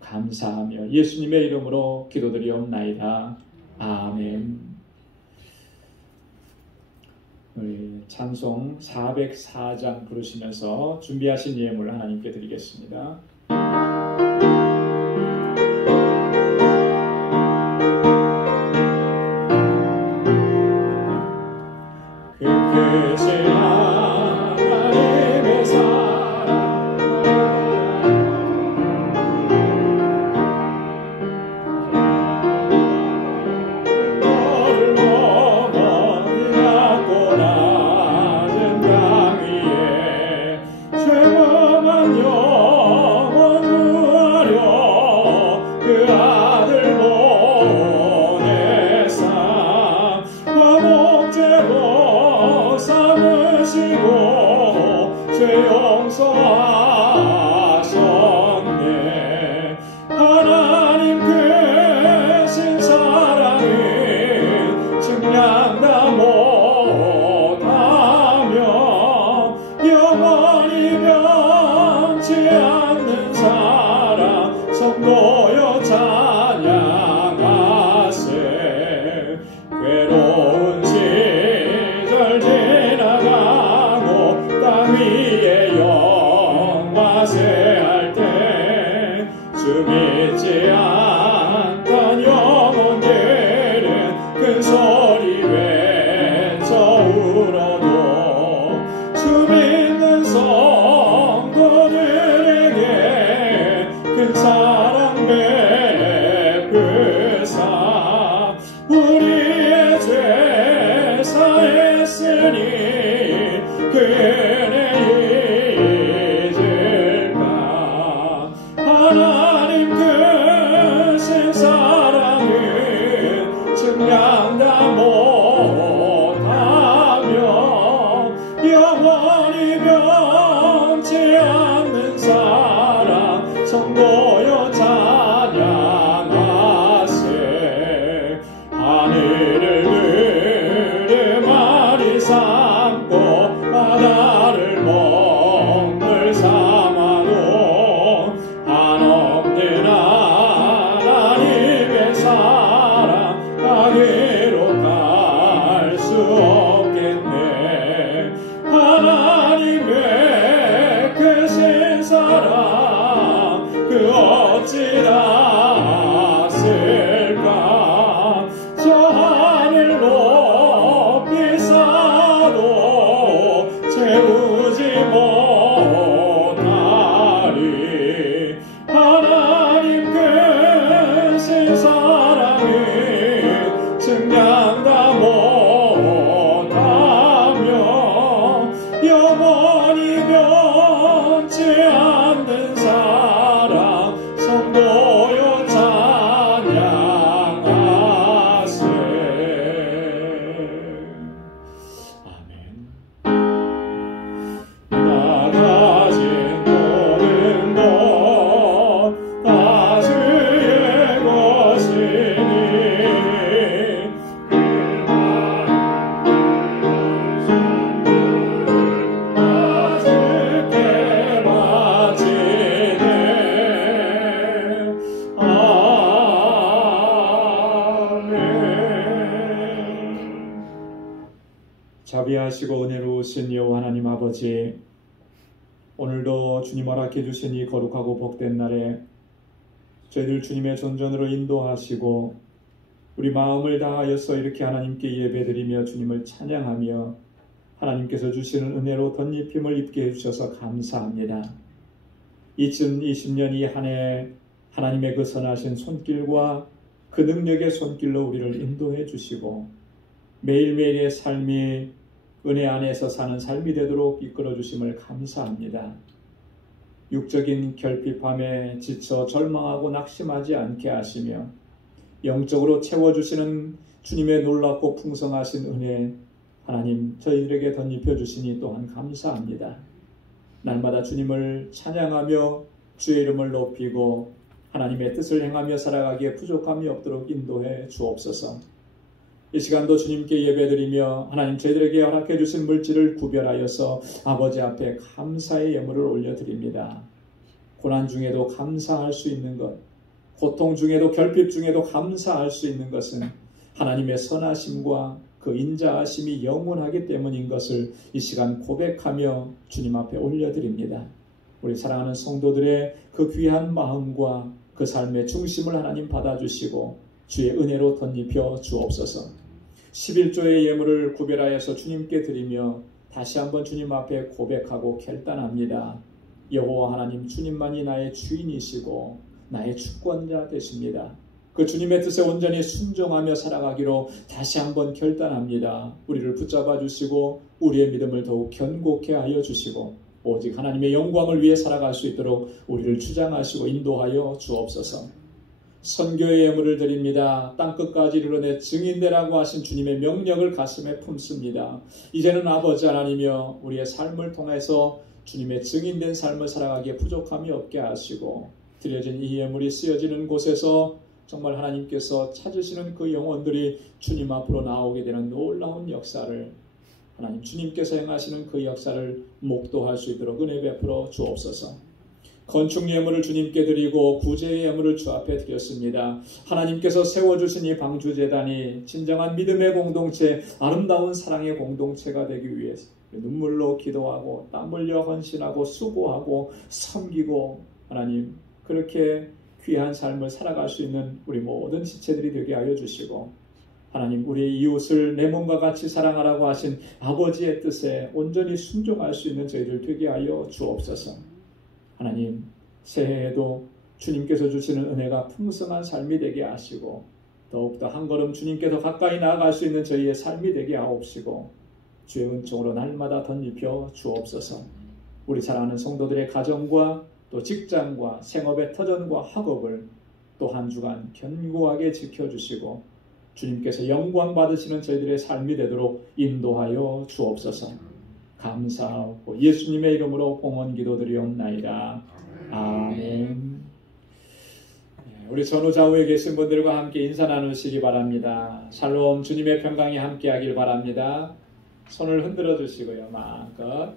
감사하며 예수님의 이름으로 기도드리옵나이다. 아멘. 우리 찬송 404장 부르시면서 준비하신 예물 하나님께 드리겠습니다. 주 믿는 성도들은 사랑 그 어찌나 쓸까. 저 하늘 높이 쌓아도 채우지 못하리. 하나님 크신 사랑이 증량 다 못하며 영원히 변치 않는 사랑 성도여 찬양하세. 아멘. 나 가진 모든 것 다 주의 것이니 다 주께 바치네. 아멘. 자비하시고 은혜로우신 여호와 하나님 아버지, 오늘도 주님 허락해 주신 이 거룩하고 복된 날에 저희들 주님의 존전으로 인도하시고 우리 마음을 다하여서 이렇게 하나님께 예배드리며 주님을 찬양하며 하나님께서 주시는 은혜로 덧입힘을 입게 해주셔서 감사합니다. 2020년 이 한 해 하나님의 그 선하신 손길과 그 능력의 손길로 우리를 인도해 주시고 매일매일의 삶이 은혜 안에서 사는 삶이 되도록 이끌어 주심을 감사합니다. 육적인 결핍함에 지쳐 절망하고 낙심하지 않게 하시며 영적으로 채워주시는 주님의 놀랍고 풍성하신 은혜 하나님 저희들에게 덧입혀 주시니 또한 감사합니다. 날마다 주님을 찬양하며 주의 이름을 높이고 하나님의 뜻을 행하며 살아가기에 부족함이 없도록 인도해 주옵소서. 이 시간도 주님께 예배드리며 하나님 저희들에게 허락해 주신 물질을 구별하여서 아버지 앞에 감사의 예물을 올려드립니다. 고난 중에도 감사할 수 있는 것, 고통 중에도 결핍 중에도 감사할 수 있는 것은 하나님의 선하심과 그 인자하심이 영원하기 때문인 것을 이 시간 고백하며 주님 앞에 올려드립니다. 우리 사랑하는 성도들의 그 귀한 마음과 그 삶의 중심을 하나님 받아주시고 주의 은혜로 덧입혀 주옵소서. 11조의 예물을 구별하여서 주님께 드리며 다시 한번 주님 앞에 고백하고 결단합니다. 여호와 하나님 주님만이 나의 주인이시고 나의 주권자 되십니다. 그 주님의 뜻에 온전히 순종하며 살아가기로 다시 한번 결단합니다. 우리를 붙잡아 주시고 우리의 믿음을 더욱 견고케 하여 주시고 오직 하나님의 영광을 위해 살아갈 수 있도록 우리를 주장하시고 인도하여 주옵소서. 선교의 예물을 드립니다. 땅끝까지 이르러내 증인되라고 하신 주님의 명령을 가슴에 품습니다. 이제는 아버지 하나님이여 우리의 삶을 통해서 주님의 증인된 삶을 살아가기에 부족함이 없게 하시고 드려진 이 예물이 쓰여지는 곳에서 정말 하나님께서 찾으시는 그 영혼들이 주님 앞으로 나오게 되는 놀라운 역사를 하나님 주님께서 행하시는 그 역사를 목도할 수 있도록 은혜 베풀어 주옵소서. 건축 예물을 주님께 드리고 구제의 예물을 주 앞에 드렸습니다. 하나님께서 세워주신 이 방주재단이 진정한 믿음의 공동체, 아름다운 사랑의 공동체가 되기 위해서 눈물로 기도하고 땀 흘려 헌신하고 수고하고 섬기고 하나님 그렇게 귀한 삶을 살아갈 수 있는 우리 모든 지체들이 되게 하여 주시고 하나님 우리의 이웃을 내 몸과 같이 사랑하라고 하신 아버지의 뜻에 온전히 순종할 수 있는 저희들 되게 하여 주옵소서. 하나님 새해에도 주님께서 주시는 은혜가 풍성한 삶이 되게 하시고 더욱더 한 걸음 주님께 더 가까이 나아갈 수 있는 저희의 삶이 되게 하옵시고 주의 은총으로 날마다 덧입혀 주옵소서. 우리 사랑하는 성도들의 가정과 또 직장과 생업의 터전과 학업을 또 한 주간 견고하게 지켜주시고 주님께서 영광 받으시는 저희들의 삶이 되도록 인도하여 주옵소서. 감사하고 예수님의 이름으로 봉헌 기도드리옵나이다. 아멘. 우리 전후 좌우에 계신 분들과 함께 인사 나누시기 바랍니다. 샬롬 주님의 평강이 함께하길 바랍니다. 손을 흔들어 주시고요. 마음껏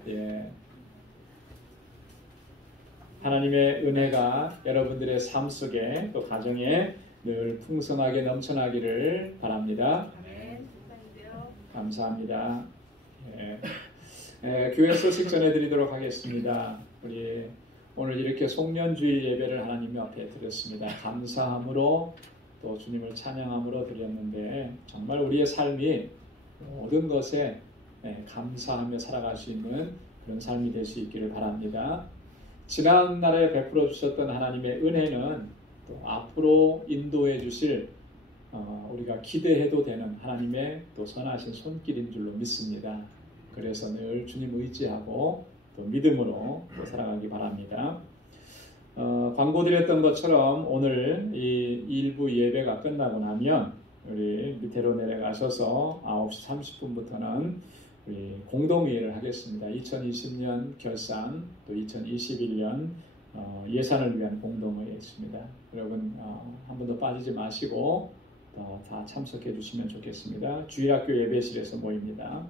하나님의 은혜가 여러분들의 삶 속에 또 가정에 늘 풍성하게 넘쳐나기를 바랍니다. 감사합니다. 교회 소식 전해드리도록 하겠습니다. 우리 오늘 이렇게 송년주일 예배를 하나님 앞에 드렸습니다. 감사함으로 또 주님을 찬양함으로 드렸는데 정말 우리의 삶이 모든 것에 감사하며 살아갈 수 있는 그런 삶이 될 수 있기를 바랍니다. 지난날에 베풀어 주셨던 하나님의 은혜는 또 앞으로 인도해 주실 우리가 기대해도 되는 하나님의 또 선하신 손길인 줄로 믿습니다. 그래서 늘 주님 의지하고 또 믿음으로 또 살아가기 바랍니다. 광고 드렸던 것처럼 오늘 이 일부 예배가 끝나고 나면 우리 밑으로 내려가셔서 9시 30분부터는 우리 공동회의를 하겠습니다. 2020년 결산 또 2021년 예산을 위한 공동회의 있습니다. 여러분 한 번도 빠지지 마시고 다 참석해 주시면 좋겠습니다. 주일학교 예배실에서 모입니다.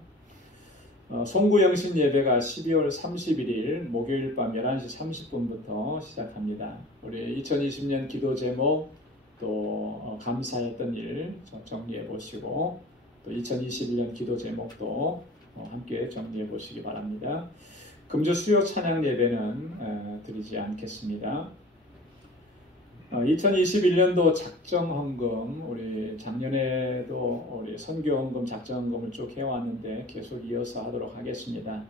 송구영신 예배가 12월 31일 목요일 밤 11시 30분부터 시작합니다. 우리 2020년 기도 제목 또 감사했던 일 정리해 보시고 또 2021년 기도 제목도 함께 정리해 보시기 바랍니다. 금주 수요 찬양 예배는 드리지 않겠습니다. 2021년도 작정헌금, 우리 작년에도 우리 선교헌금, 작정헌금을 쭉 해왔는데 계속 이어서 하도록 하겠습니다.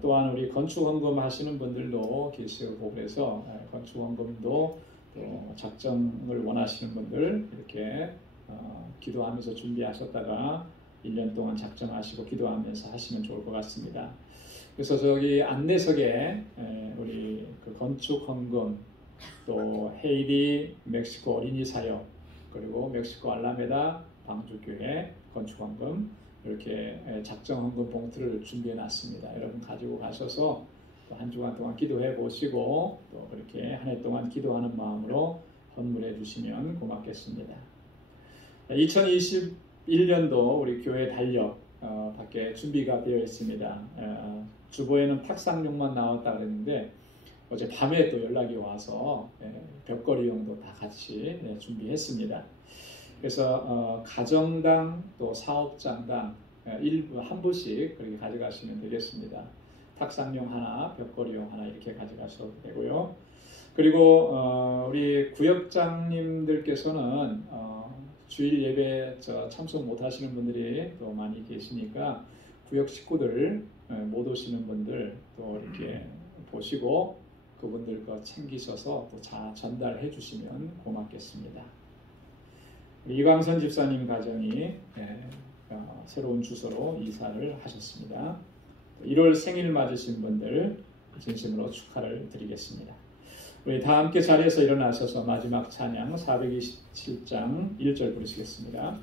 또한 우리 건축헌금 하시는 분들도 계시고 그래서 건축헌금도 또 작정을 원하시는 분들 이렇게 기도하면서 준비하셨다가 1년 동안 작정하시고 기도하면서 하시면 좋을 것 같습니다. 그래서 저기 안내석에 우리 그 건축헌금 또 헤이디 멕시코 어린이 사역 그리고 멕시코 알라메다 방주교회 건축헌금 이렇게 작정헌금 봉투를 준비해 놨습니다. 여러분 가지고 가셔서 또 한 주간 동안 기도해 보시고 또 그렇게 한 해 동안 기도하는 마음으로 헌물해 주시면 고맙겠습니다. 2021년도 우리 교회 달력 밖에 준비가 되어 있습니다. 주보에는 탁상용만 나왔다 그랬는데 어제 밤에 또 연락이 와서 벽걸이용도 다 같이 준비했습니다. 그래서 가정당 또 사업장당 일부 한 부씩 그렇게 가져가시면 되겠습니다. 탁상용 하나, 벽걸이용 하나 이렇게 가져가셔도 되고요. 그리고 우리 구역장님들께서는 주일 예배 참석 못 하시는 분들이 또 많이 계시니까 구역 식구들 못 오시는 분들 또 이렇게 보시고 그분들 거 챙기셔서 또 전달해 주시면 고맙겠습니다. 이광선 집사님 가정이 새로운 주소로 이사를 하셨습니다. 1월 생일 맞으신 분들 진심으로 축하를 드리겠습니다. 우리 다 함께 자리에서 일어나셔서 마지막 찬양 427장 1절 부르시겠습니다.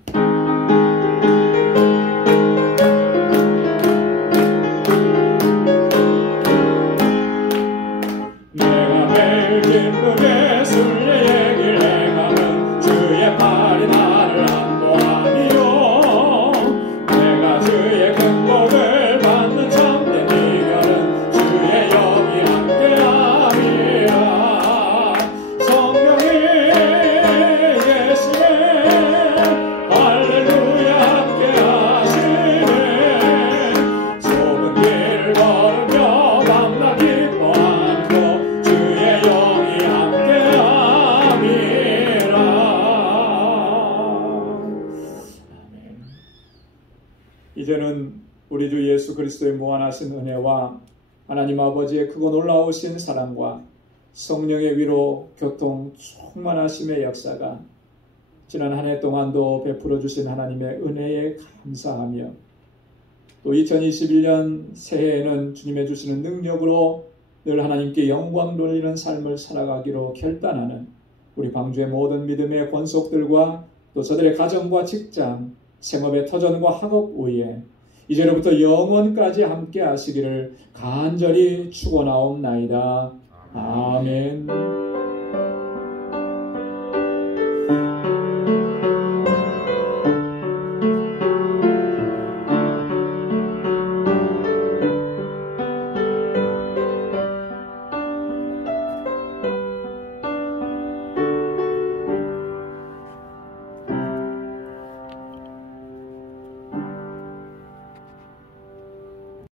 내가 매일 기쁘게 술래 얘기를 해가면 주의 팔이 나를 안보하니요 내가 주의 큰 복을 받는 참된 이별은 주의 영이 함께함이라 성령이 계시네 할렐루야 함께하시네 좁은 길을 걸으며 밤낮 기뻐하고 주의 영이 함께함이라. 아멘. 이제는 우리 주 예수 그리스도의 무한하신 은혜와 하나님 아버지의 크고 놀라우신 사랑과 성령의 위로 교통 충만하심의 역사가 지난 한 해 동안도 베풀어 주신 하나님의 은혜에 감사하며 또 2021년 새해에는 주님의 주시는 능력으로 늘 하나님께 영광 돌리는 삶을 살아가기로 결단하는 우리 방주의 모든 믿음의 권속들과 또 저들의 가정과 직장, 생업의 터전과 학업 위에 이제로부터 영원까지 함께 하시기를 간절히 축원하옵나이다. 아멘.